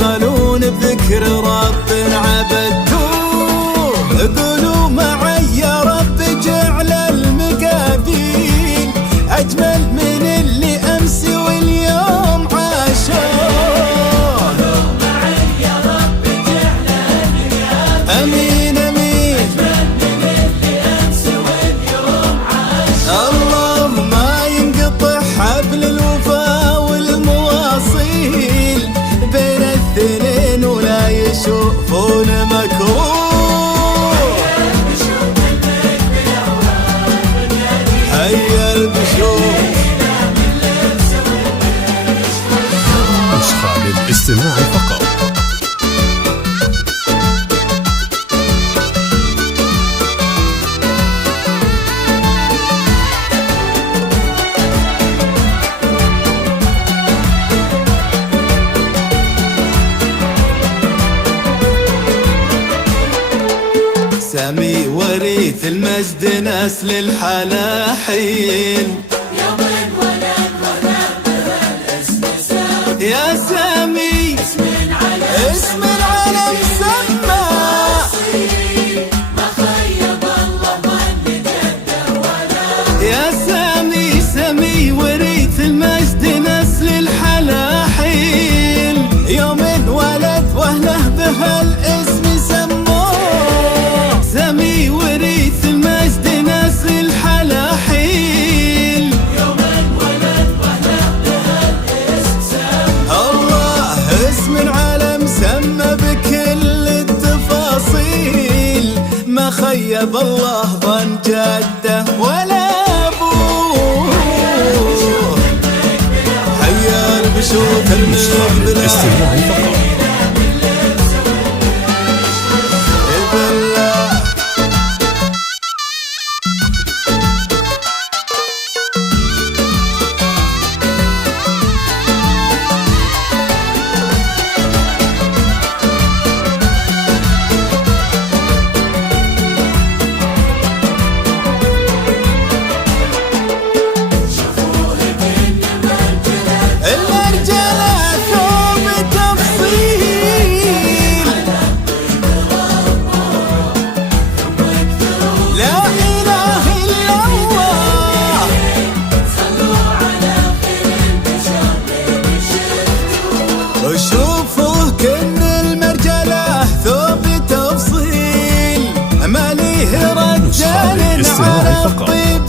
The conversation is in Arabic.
تبخلون بذكر رب عبدتوه. قولوا معي يا رب جعل المقادير أجمل من اللي أمس واليوم عاشوه. قولوا معي يا رب جعل المقادير أمين أمين أجمل من اللي أمس واليوم عاشوه. الله ما ينقطع حبل الوفا والمواصيل بين الاثنين ولا يشوفون مكروه. هيا البشوف نسخة للاستماع فقط. سامي وريث المجد نسل الحلاحين يوم انولد ولد الاسم سامي. يا سامي اسم العلم اسم العالم سمى. ما خيب الله من جده ولا. يا سامي سامي وريث المجد نسل الحلاحين يوم انولد واهله بهالاسم سموه. سامي وريث المجد نسل الحلاحين يوم انولد واهله بهالاسم سموه. الله اسم العالم سمى بكل التفاصيل ما خيب الله ظن جده ولا ابوه. هيا البشوف نسخة للاستماع فقط. بالله المرجلة ثوب تفصيل لا إله إلا الله. صلوا على خير البشر بشرتوا. وشوفوا كن المرجلة ثوب تفصيل ما ليه رجال الاستماع على فقط. الطيب